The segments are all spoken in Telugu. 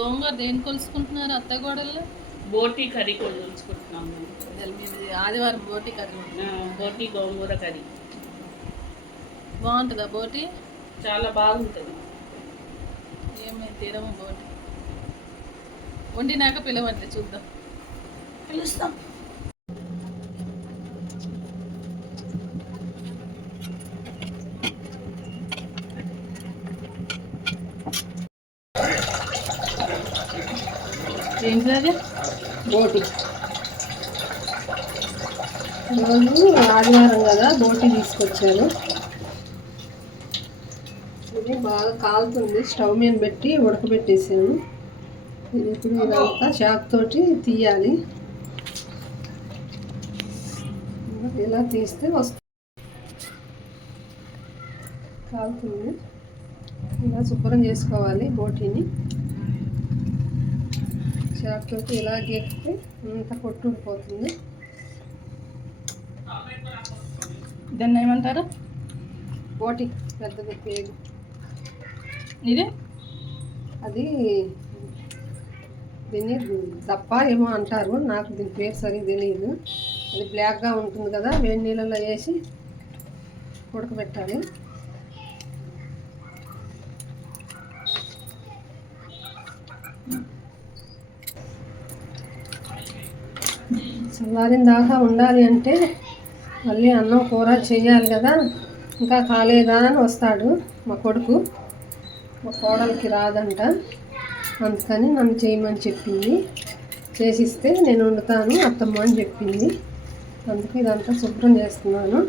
గోంగూర దేని కొలుసుకుంటున్నారు అత్తగోడల్లో బోటి కర్రీ కొలుచుకుంటున్నాం మేము. మీది ఆదివారం బోటి కర్రీ. బోటి గోంగూర కర్రీ. బాగుంటుందా బోటి? చాలా బాగుంటుంది. ఏమైంది తీరము బోటి? వండినాక పిలవండి చూద్దాం. పిలుస్తాం. బోటి. ఈరోజు ఆదివారం కదా బోటి తీసుకొచ్చాను ఇది బాగా కాలుతుంది స్టవ్ మీద పెట్టి ఉడకబెట్టేసాను. ఇది ఇప్పుడు ఇదంతా చాక్ తోటి తీయాలి. ఇలా తీస్తే వస్తుంది కాలుతుంది. ఇలా శుభ్రం చేసుకోవాలి బోటీని. చాక్ తోటి ఇలా గీకితే అంత కొట్టుకుపోతుంది దాన్ని ఏమంటారు? బోటి పెద్దది పేరు. ఇది? అది దీన్ని దప్ప ఏమో అంటారు. నాకు దీని పేరు సరిగ్గా తెలియదు అది బ్లాక్గా ఉంటుంది కదా వేడి నీళ్ళలో వేసి ఉడకబెట్టాలి. చల్లారిన దాకా ఉండాలి అంటే మళ్ళీ అన్నం కూర చేయాలి కదా. ఇంకా కాలేదా అని వస్తాడు మా కొడుకు. మా కోడలికి రాదంట. అందుకని నన్ను చేయమని చెప్పింది. చేసిస్తే నేను వండుతాను అత్తమ్మ అని చెప్పింది. అందుకే ఇదంతా శుభ్రం చేస్తున్నాను.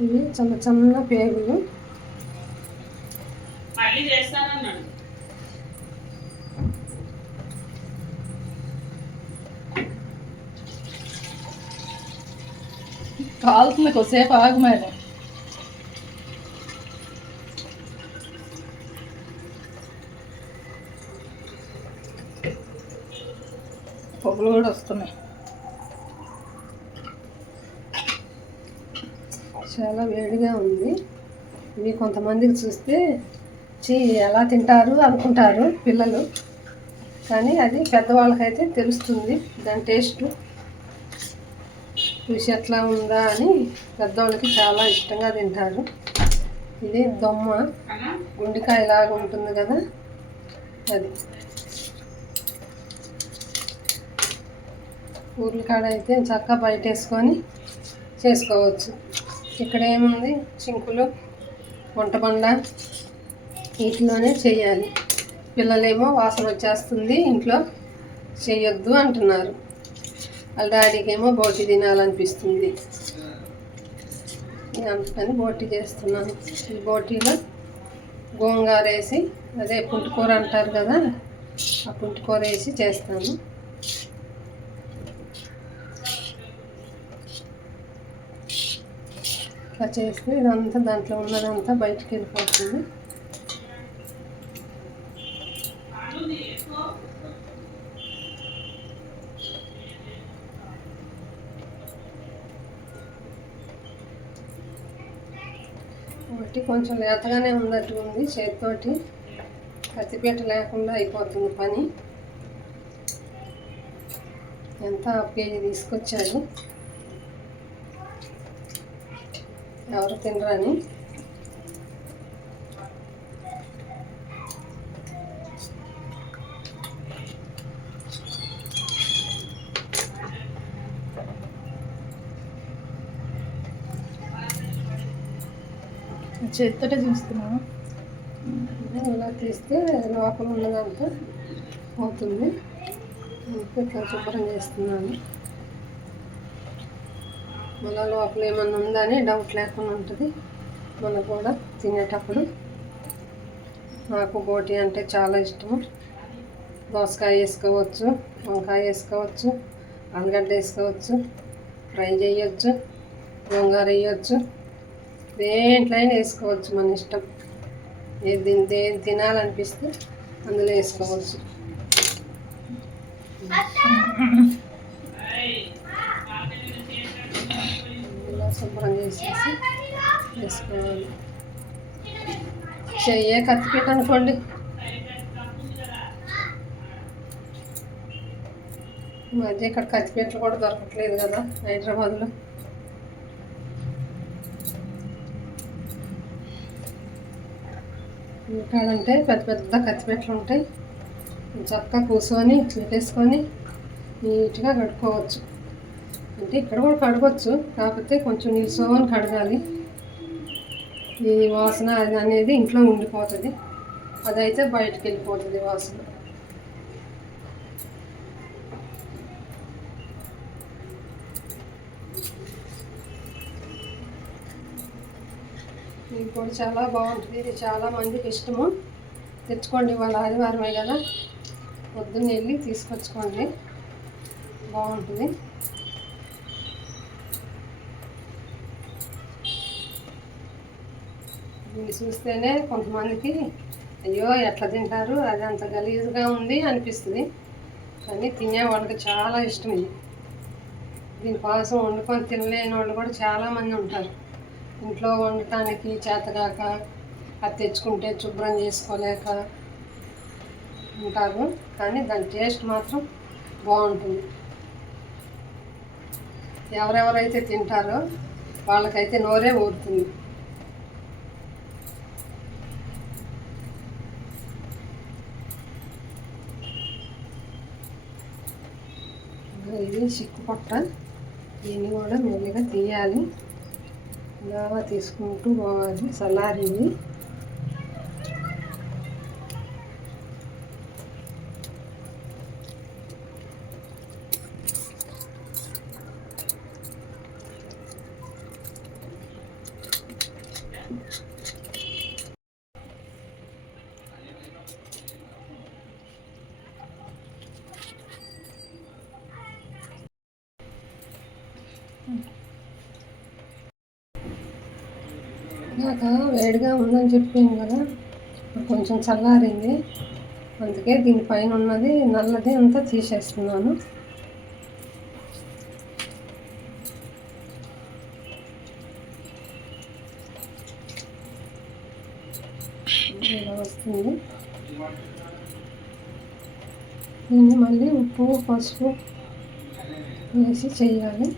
ఇవి చిన్న చిన్న పేగులు. మళ్ళీ చేస్తానన్నాడు. కాలుతుంది కొద్దిసేపు ఆగు మేడం పొగలు కూడా వస్తున్నాయి చాలా వేడిగా ఉంది. ఇవి కొంతమందికి చూస్తే చీ ఎలా తింటారు అనుకుంటారు పిల్లలు. కానీ అది పెద్దవాళ్ళకైతే తెలుస్తుంది దాని టేస్ట్. చూసి ఎట్లా ఉందా అని పెద్దవాళ్ళకి చాలా ఇష్టంగా తింటారు ఇది దొమ్మ. గుండెకాయ లాగా ఉంటుంది కదా అది. ఊర్ల కాడ అయితే చక్కగా బయట వేసుకొని చేసుకోవచ్చు. ఇక్కడ ఏముంది? చింకులు వంట బండ వీటిలోనే చేయాలి. పిల్లలేమో వాసన వచ్చేస్తుంది ఇంట్లో చేయొద్దు అంటున్నారు. వాళ్ళ డాడీకి ఏమో బోటి తినాలనిపిస్తుంది. అందుకని బోటి చేస్తున్నాను. ఈ బోటీలో గోంగూర వేసి అదే పుంటికూర అంటారు కదా ఆ పుంటికూర వేసి చేస్తాను. ఇట్లా చేస్తే ఇదంతా దాంట్లో ఉన్నదంతా బయటికి వెళ్ళిపోతుంది. కొంచెం లేతగానే ఉన్నట్టు ఉంది చేతితోటి. కత్తిపీట లేకుండా అయిపోతుంది పని. ఎంత హాఫ్ కేజీ తీసుకొచ్చారు. ఎవరు తినరని. చేతితోటే చూస్తున్నాను. ఇలా తీస్తే లోపల ఉన్నదంతా పోతుంది. ఇట్లా శుభ్రం చేస్తున్నాను. మళ్ళీ లోపల ఏమన్నా ఉందని డౌట్ లేకుండా ఉంటుంది. మనకు కూడా తినేటప్పుడు నాకు బోటి అంటే చాలా ఇష్టం దోసకాయ వేసుకోవచ్చు వంకాయ వేసుకోవచ్చు ఆలుగడ్డ వేసుకోవచ్చు ఫ్రై చేయొచ్చు గోంగూర వేయచ్చు. దేంట్లో వేసుకోవచ్చు మన ఇష్టం. ఏది దేని తినాలనిపిస్తే అందులో వేసుకోవచ్చు. ఇలా శుభ్రం చేసేసి వేసుకోవాలి. చెయ్యే కత్తిపీట అనుకోండి. మధ్య ఇక్కడ కత్తిపీటలు కూడా దొరకట్లేదు కదా హైదరాబాద్లో. ఇంకాడంటే పెద్ద పెద్ద కత్తిపెట్లు ఉంటాయి. చక్కగా కూర్చొని పెట్టేసుకొని నీట్గా కడుక్కోవచ్చు. అంటే ఇక్కడ కూడా కడగవచ్చు కాకపోతే కొంచెం నిల్చోని కడగాలి. ఈ వాసన అది అనేది ఇంట్లో ఉండిపోతుంది. అదైతే బయటకు వెళ్ళిపోతుంది వాసన. ఇది కూడా చాలా బాగుంటుంది ఇది చాలా మందికి ఇష్టము. తెచ్చుకోండి వాళ్ళ ఆదివారమే కదా పొద్దున్న వెళ్ళి తీసుకొచ్చుకోండి. బాగుంటుంది. ఇది చూస్తేనే కొంతమందికి అయ్యో ఎట్లా తింటారు? అది అంత గలీజ్గా ఉంది అనిపిస్తుంది. కానీ తినే వాళ్ళకి చాలా ఇష్టం ఇది. దీనికోసం వండుకొని తినలేని వాళ్ళు కూడా చాలామంది ఉంటారు. ఇంట్లో వండటానికి చేతగాక అది తెచ్చుకుంటే శుభ్రం చేసుకోలేక ఉంటారు. కానీ దాని టేస్ట్ మాత్రం బాగుంటుంది. ఎవరెవరైతే తింటారో వాళ్ళకైతే నోరే ఊరుతుంది. ఇది చిక్కు పొట్ట దీన్ని కూడా మెల్లిగా తీయాలి. ఇలా తీసుకుంటూ పోవాలి సలారీని ఇందాక వేడిగా ఉందని చెప్పాను కదా కొంచెం చల్లారింది. అందుకే దీనిపైన ఉన్నది నల్లది అంతా తీసేస్తున్నాను. ఇలా వస్తుంది. దీన్ని మళ్ళీ ఉప్పు పసుపు వేసి చేయాలి.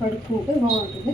కడుక్కుంటే బాగుంటుంది.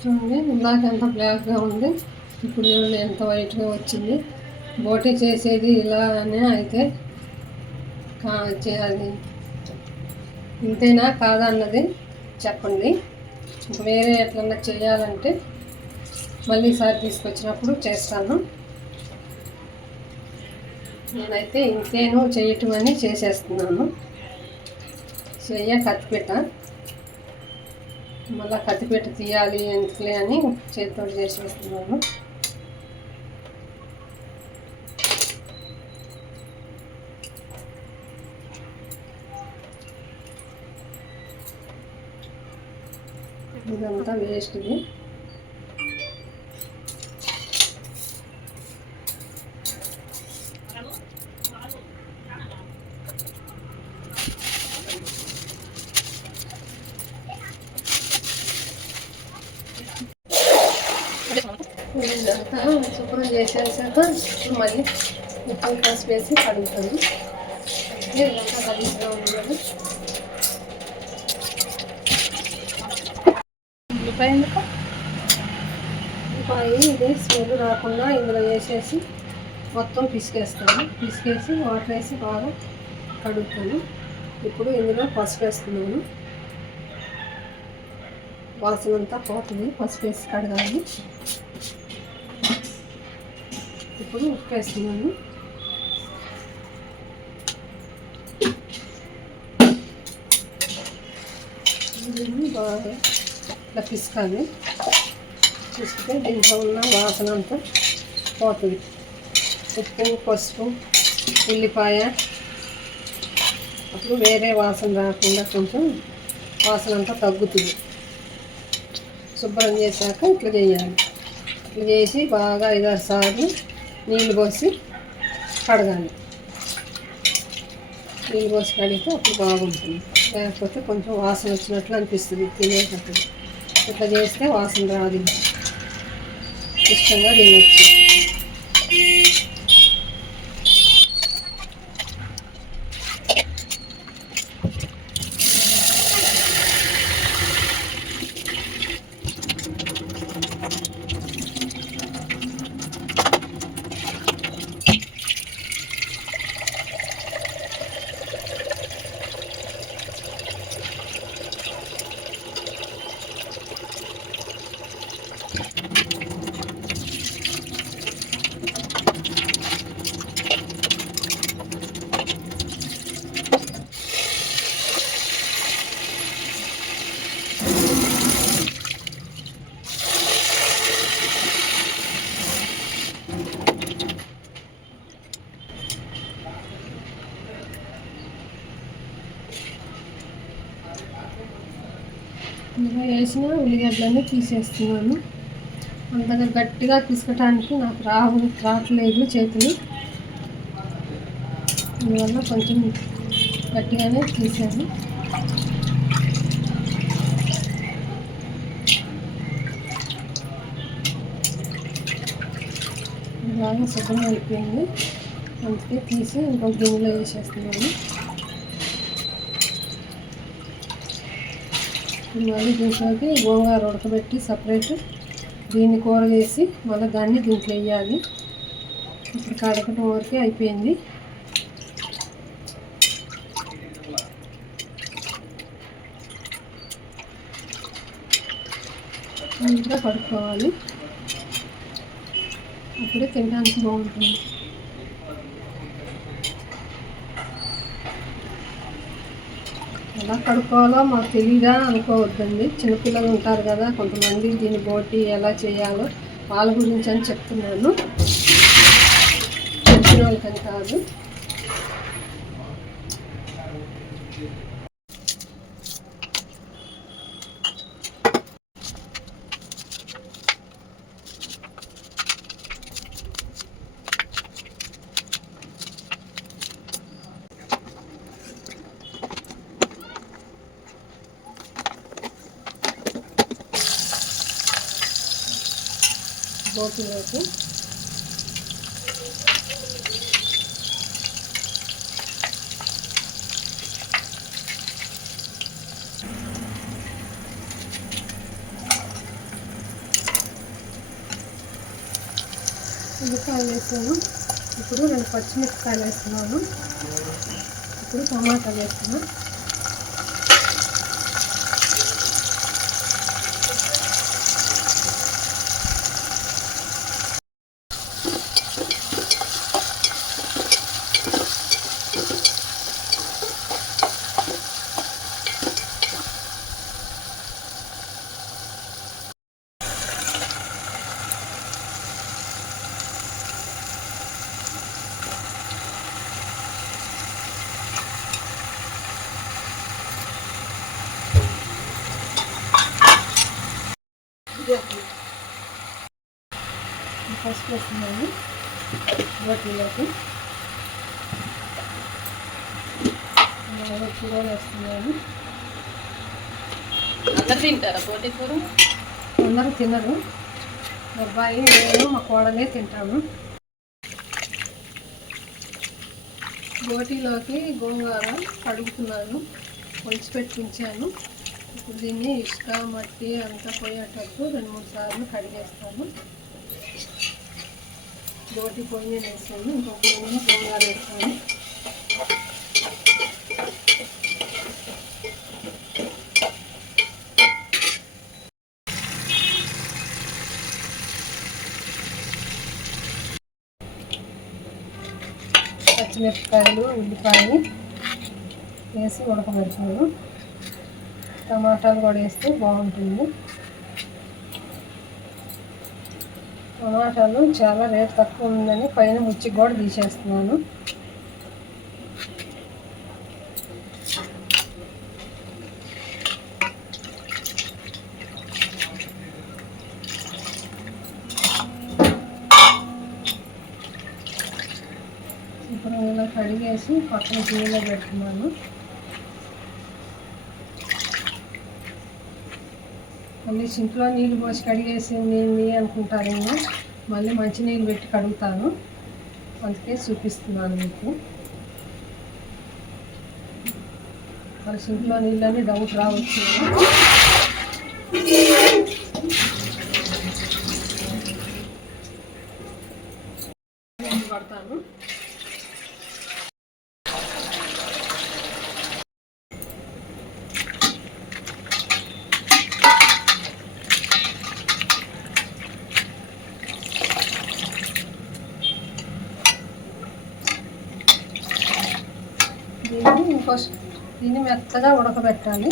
చూడండి ఇందాక ఎంత బ్లాక్గా ఉంది ఇప్పుడు ఎంత వైట్గా వచ్చింది. బోటి చేసేది ఇలానే అయితే కా అది ఇంతేనా కాదన్నది చెప్పండి. వేరే ఎట్లన్నా చేయాలంటే మళ్ళీ సారి తీసుకొచ్చినప్పుడు చేస్తాను. నేనైతే ఇంతేను చేయటం అని చేసేస్తున్నాను. చెయ్య కత్తిపెట్ట మళ్ళీ కత్తిపెట్ట తీయాలి ఎందుకులే అని చేతితో చేసేస్తున్నాను ఇదంతా వేస్ట్ది శుభ్రం చేసేసాక మళ్ళీ ఉప్పు పసుపు వేసి కడుగుతాను. ఇదంతా కలిసిగా ఉంది ఫ్రై ఎందుకు? ఫ్రై ఇది స్మెల్ రాకుండా ఇందులో వేసేసి మొత్తం పిసికేస్తాను. పిసికేసి వాటర్ వేసి బాగా కడుగుతాను. ఇప్పుడు ఇందులో పసుపు వేస్తున్నాను. వాసన అంతా పోతుంది. పసుపు వేసి కడగాలి. ఇప్పుడు ఉప్పు వేస్తున్నాను. బాగా ఇట్లా పిసకాలి పిసికితే దీంట్లో ఉన్న వాసన అంతా పోతుంది. ఉప్పు పసుపు ఉల్లిపాయ. అప్పుడు వేరే వాసన రాకుండా కొంచెం వాసన అంతా తగ్గుతుంది. శుభ్రం చేశాక ఇట్లా చేయాలి. ఇట్లా చేసి బాగా ఐదారు సార్లు నీళ్ళు పోసి కడగాలి. నీళ్ళు పోసి కడిగితే అప్పుడు బాగుంటుంది. లేకపోతే కొంచెం వాసన వచ్చినట్లు అనిపిస్తుంది తినేటప్పుడు. ఇట్లా చేస్తే వాసన రాదు. ఇష్టంగా తినచ్చు ఇందులో వేసిన ఉల్లిగడ్డలన్నీ తీసేస్తున్నాను. అంతగా గట్టిగా పిసకటానికి నాకు రావు రావట్లేదు చేతులు అందువల్ల కొంచెం గట్టిగానే తీసాను. బాగా శుభ్రం అయిపోయింది. అందుకే తీసి ఇంకొక గిన్నెలో వేసేస్తున్నాను. మళ్ళీ దీంట్లోకి గోంగూర ఉడకబెట్టి సపరేట్ దీన్ని కూర చేసి మళ్ళీ దాన్ని దీంట్లో వేయాలి. ఇప్పుడు కడగటం వరకే అయిపోయింది. ఇంట్లో కడుక్కోవాలి అప్పుడే తినడానికి బాగుంటుంది. ఎలా కడుక్కోవాలో మాకు తెలియదా అనుకోవద్దండి. చిన్నపిల్లలు ఉంటారు కదా కొంతమంది దీని బోటి ఎలా చేయాలో వాళ్ళ గురించి అని చెప్తున్నాను. తెలిసిన వాళ్ళకని కాదు. బోటిలోకి ఉల్లిపాయలు వేసాను ఇప్పుడు రెండు పచ్చిమిరపకాయలు వేస్తున్నాను ఇప్పుడు టమాటాలు వేస్తున్నాను వేస్తున్నాను. బొట్టిలోకి కూర వేస్తున్నాను. అందరు తింటారా పోటీ కూర? అందరూ తినరు. అబ్బాయి నేను మా కోడలే తింటాము. బోటీలోకి గోంగూర కడుగుతున్నాను. పెట్టి ఉంచాను ఇప్పుడు దీన్ని ఇసుక మట్టి అంతా పోయేటట్టు రెండు మూడు సార్లు కడిగేస్తాను. రోటి పొయ్యి మీద వేసాను ఇంకొక పొయ్యి పొంగాలు వేస్తాను పచ్చిమిరపకాయలు ఉల్లిపాయలు వేసి ఉడకబెడతాను టమాటాలు కూడా వేస్తే బాగుంటుంది. టమాటాలు చాలా రేట్ తక్కువ ఉందని పైన ముచ్చి కూడా తీసేస్తున్నాను. ఇప్పుడు ఇలా కడిగేసి పక్కన గిన్నెలో పెట్టుకున్నాను. మళ్ళీ సింక్లో నీళ్ళు పోసి కడిగేసి ఏంది అనుకుంటారేమో. మళ్ళీ మంచి నీళ్ళు పెట్టి కడుగుతాను. అందుకే చూపిస్తున్నాను మీకు. మరి సింక్లో నీళ్ళని డౌట్ రావచ్చు. దీన్ని దీన్ని మెత్తగా ఉడకబెట్టాలి.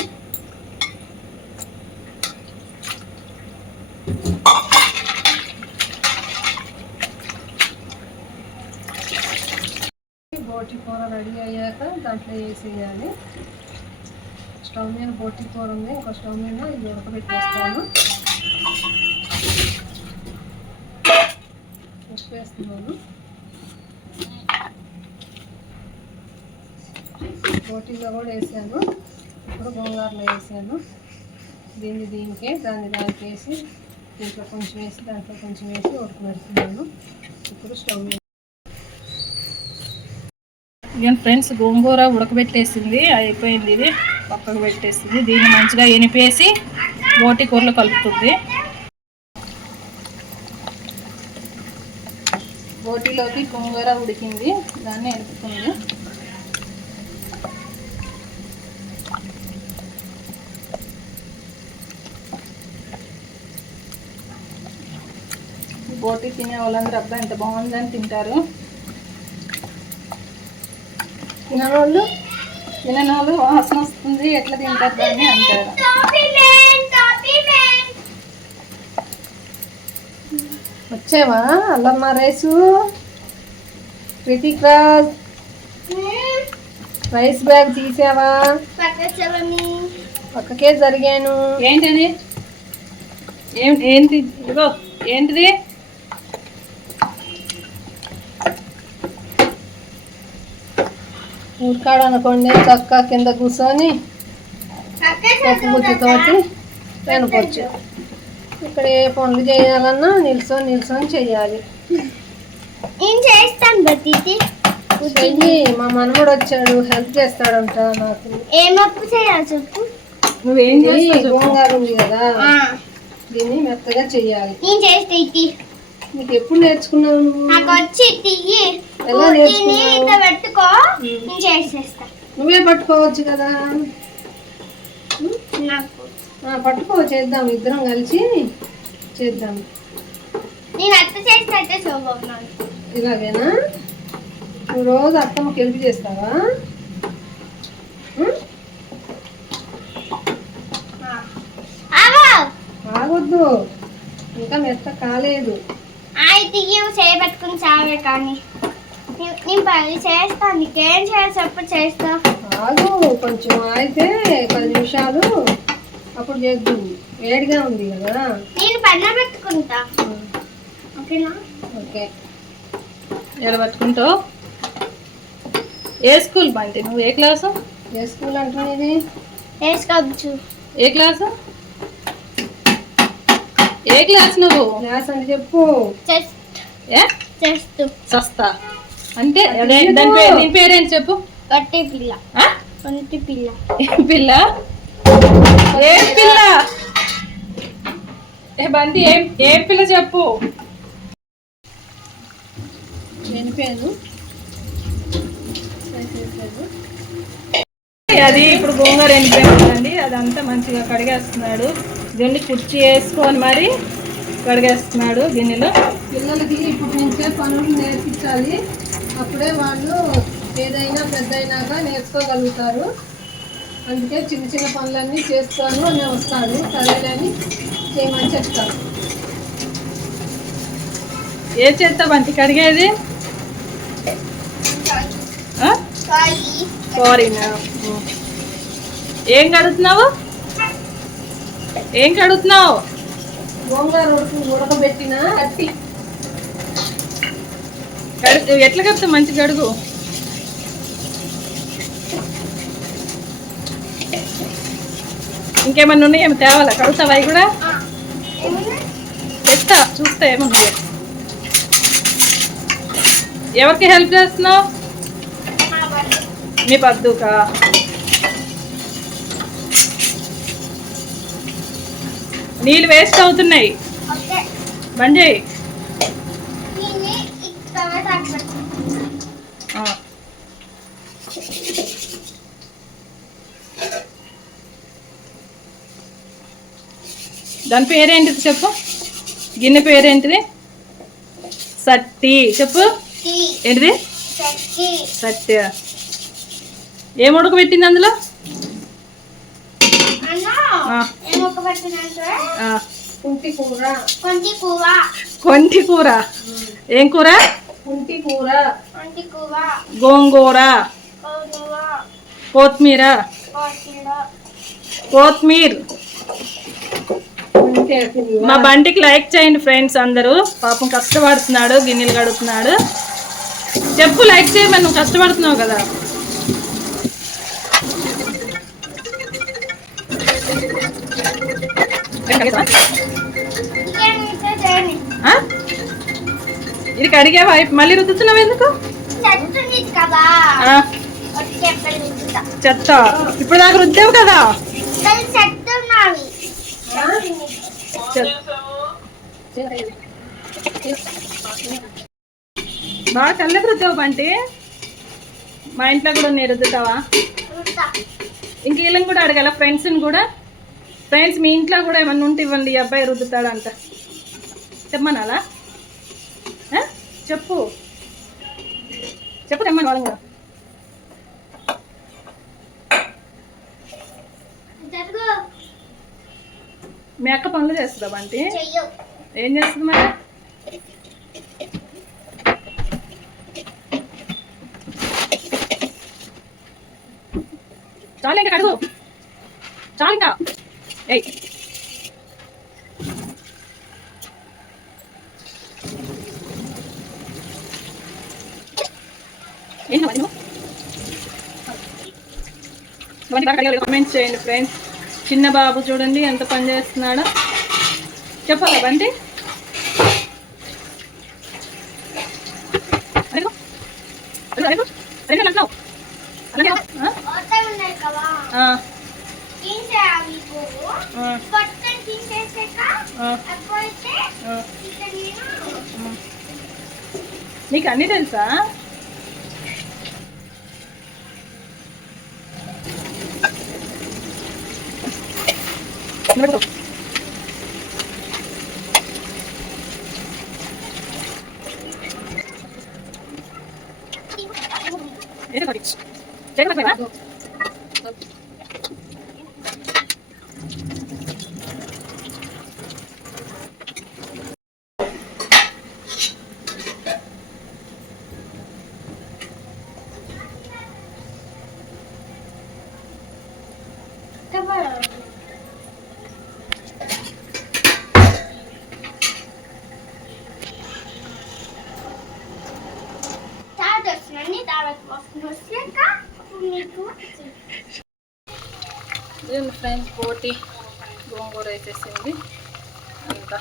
బోటి కూర రెడీ అయ్యాక దాంట్లో వేసేయాలి. స్టవ్ మీద బోటి కూర ఉంది. ఒక స్టవ్ మీద ఇది ఉడకబెట్టేస్తాను. ఉప్పు వేస్తున్నాను. పోటీలో కూడా వేసాను. ఇప్పుడు గోంగూరలో వేసాను. దీన్ని దీనికే దాన్ని దానికి వేసి దీంట్లో కొంచెం వేసి దాంట్లో కొంచెం వేసి ఉడకబెడుతున్నాను. ఇప్పుడు స్టవ్ ఇక ఫ్రెండ్స్ గోంగూర ఉడకబెట్టేసింది. అయిపోయింది ఇది. పక్కకు పెట్టేసింది. దీన్ని మంచిగా ఎనిపేసి బోటి కూరలో కలుపుతుంది. బోటిలోకి గోంగూర ఉడికింది. దాన్ని ఎనుపుతుంది బోటి తినే వాళ్ళందరూ అబ్బా ఎంత బాగుందని తింటారు. తినవాళ్ళు తినని వాళ్ళు వాసన వస్తుంది ఎట్లా తింటారు దాన్ని? అంటారు. వచ్చావా అల్లమ్మ rice? Ritik Raj rice bag తీసావా? పక్కకే జరిగాను. ఏంటది? ఏం ఏంటి ఇదిగో ఏంటిది? ఊరికాడ అనుకోండి చక్క కింద కూర్చొని పప్పు గుత్తితోటి తినపచ్చు ఇక్కడ ఏ పనులు చేయాలన్నా నిల్చొని నిల్చొని చెయ్యాలి నేను చేస్తాను బతీతి చెయ్యి మా మనముడు వచ్చాడు హెల్ప్ చేస్తాడంట నాకు. ఏం అప్పు చేయాలి చెప్పు. నువ్వేం చేస్తావు చెప్పు. గోంగారు ఉంది కదా. ఆ, దీన్ని మెత్తగా చెయ్యాలి నేను చేస్తే ఇట్టి నీకు ఎప్పుడు నేర్చుకున్నావు నువ్వు? నాకు వచ్చి తీయి ఎలా? ఇంత పెట్టుకో. నేను చేసేస్తా. నువ్వే పట్టుకోవచ్చు కదా. నాకు. పట్టుకో చేద్దాం. ఇద్దరం కలిసి చేద్దాం. నేను అత్త చేసినట్టే చూడబోతున్నాను ఇలాగేనా? నువ్వు రోజు అత్తమ్మకి హెల్ప్ చేస్తావా? ఆగొద్దు. ఇంకా మెత్త కాలేదు. ఆయి తీయి చేయబెట్టుకుని చావే కానీ. నేను- పని చేస్తాను నీకేం చెప్పు చేస్తా. ఆగు కొంచెం ఆగితే పది నిమిషాలు అప్పుడు చేద్దాం. వేడిగా ఉంది కదా. నేను పన్న పెట్టుకుంటా. ఓకేనా? ఓకే. ఎడబట్టుకుంటావు ఏ స్కూల్ బంటి? నువ్వు ఏ క్లాసు? ఏ స్కూల్ అంటున్నది వేసుకోవచ్చు ఏ క్లాసు? ఏ క్లాస్ నువ్వు? క్లాస్ అంటే చెప్పు. చెస్ట్ ఏ? చెస్ట్ సస్తా. అంటే దాని పేరు దీని చెప్పు? కట్టి పిల్ల? ఒంటి పిల్ల. ఏం పిల్ల? ఏం పిల్ల? ఏ బంటి ఏం ఏం పిల్ల చెప్పు? అది ఇప్పుడు గోంగూర ఎండిపోయిందండి అదంతా మంచిగా కడిగేస్తున్నాడు. దీన్ని కుర్చీ వేసుకొని మరి కడిగేస్తున్నాడు గిన్నెలో. పిల్లలకి ఇప్పటి నుంచే పనులు నేర్పించాలి. అప్పుడే వాళ్ళు ఏదైనా పెద్ద అయినాక నేర్చుకోగలుగుతారు. అందుకే చిన్న చిన్న పనులన్నీ చేస్తాను అని వస్తాడు సరేలేని చేయమని చెప్తాను. ఏ చేత్తా బంటి కడిగేది? ఆ? సారీనా ఏం కడుగుతున్నావు? ఏం కడుగుతున్నావు? గోంగూర ఉడక ఉడకబెట్టిన అట్టి కడు ఎట్లా కడుతావు మంచి కడుగు. ఇంకేమన్నా ఉన్నాయేమో తేవాలా? కడుగుతావా అవి కూడా? తెస్తా చూస్తా ఏమన్నాయో ఎవరికి హెల్ప్ చేస్తున్నావు? మీ పద్దుకా నీళ్ళు వేస్ట్ అవుతున్నాయి. బంద్ చేయి. దాని పేరేంటిది చెప్పు? గిన్నె పేరేంటిది? సట్టి. చెప్పు. ఏంటిది? సత్య ఏం ఉడకబెట్టింది అందులో అన్న ఆ. ఏం ఒక పెట్టినంటే ఆ, కుంటి కూర. కొంటి కూర. కొంటి కూర. ఏం కూర? కుంటి కూర. కొంటి కూర. గోంగూర. కూర కొత్తిమీర. కొత్తిమీర. మా బండికి లైక్ చేయండి ఫ్రెండ్స్ అందరూ. పాపం కష్టపడుతున్నాడు గిన్నెలు కడుగుతున్నాడు చెప్పు లైక్ చేయమని నువ్వు కష్టపడుతున్నావు కదా? ఇది కడిగావా మళ్ళీ రుద్దుతున్నావు ఎందుకు? చెత్త ఇప్పుడు దాకా రుద్దావు కదా? బాగా చల్లగా రుద్దావు బంటి. మా ఇంట్లో కూడా నేను రుద్దుతావా? ఇంక వీళ్ళని కూడా అడగాల ఫ్రెండ్స్ని కూడా? ఫ్రెండ్స్ మీ ఇంట్లో కూడా ఏమన్నా ఉంటే ఇవ్వండి ఈ అబ్బాయి రుద్దుతాడంట. చెప్పమనాలా? చెప్పు. చెప్పు తెమ్మని కూడా. జరుగు. మీ అక్క పనులు చేస్తుందా బంటి? ఏం చేస్తుంది మరి? చాలు ఇంకా కడుగు. చాలు ఇంకా. ఏయ్ ఏంటి అవన్నీ? ఇవన్నీ బాగా చేయండి ఫ్రెండ్స్ చిన్న బాబు చూడండి ఎంత పని చేస్తున్నాడో చెప్పాలా బంటి అదిగో. అదిగో, అదిగో. అదిగో అంటున్నావు. అలాగే, ఆ? పోతే ఉన్నాయి కదా ఆ, తీసేయాలి పువ్వు ఆ, పొట్టని తీసేసాక ఆ, అప్పుడైతే ఆ. ఇక నేను నీకు అన్నీ తెలుసా నిలబెట్టుకో. ఏంటి మరి? చేయడం మర్చిపోయావా? తాత వస్తున్నాను తాత వస్తుంది వచ్చాక అప్పుడు నీకు ఇదండి ఫ్రెండ్స్ పోటీ. గోంగూర వేసేసింది. అంతా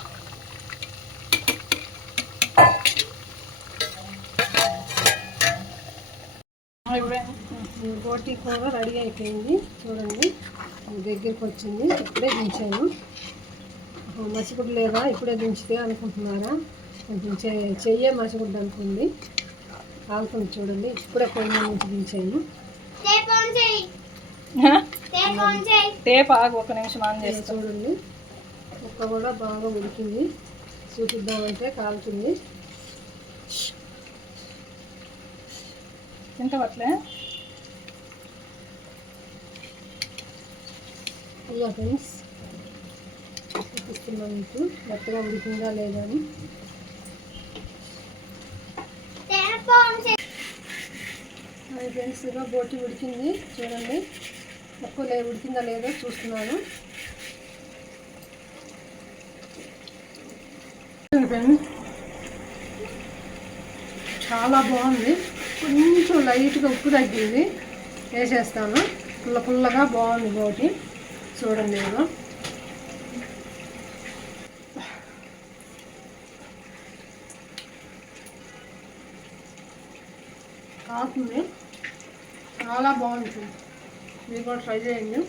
బోటి కూర రెడీ అయిపోయింది. చూడండి. దగ్గరికి వచ్చింది. ఇప్పుడే దించాను. ఆహా, మసిగుడ్డు లేదా? ఇప్పుడే దించితే అనుకుంటున్నారా? కొంచెం చెయ్యే మసిగుడ్డు అనుకుంది. ఆగుతుంది చూడండి. ఇప్పుడే పొయ్యి నుంచి దించాను. టేప్ ఆగు ఒక నిమిషం ఆన్ చేస్తాం. చూడండి. ముక్క కూడా బాగా ఉడికింది. చూపిద్దామంటే కాలుతుంది తింట పట్లే? ఇలా ఫ్రెండ్స్ చూపిస్తున్నాను మీకు. మెత్తగా ఉడికిందా లేదా అని టేప్ ఆన్ చేయి అది ఫ్రెండ్స్ ఇదిగో బోటి ఉడికింది. చూడండి తక్కువ లే ఉడికిందా లేదో చూస్తున్నాను. ఫ్రెండ్స్ చాలా బాగుంది. కొంచెం లైట్గా ఉప్పు తగ్గింది. వేసేస్తాను. పుల్ల పుల్లగా బాగుంది బోటి. చూడండి ఇదిగో. కాకుండా చాలా బాగుంటుంది మీరు కూడా ట్రై చేయండి.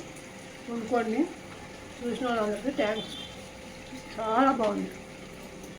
వండుకోండి చూసిన వాళ్ళందరికీ థ్యాంక్స్ చాలా బాగుంది.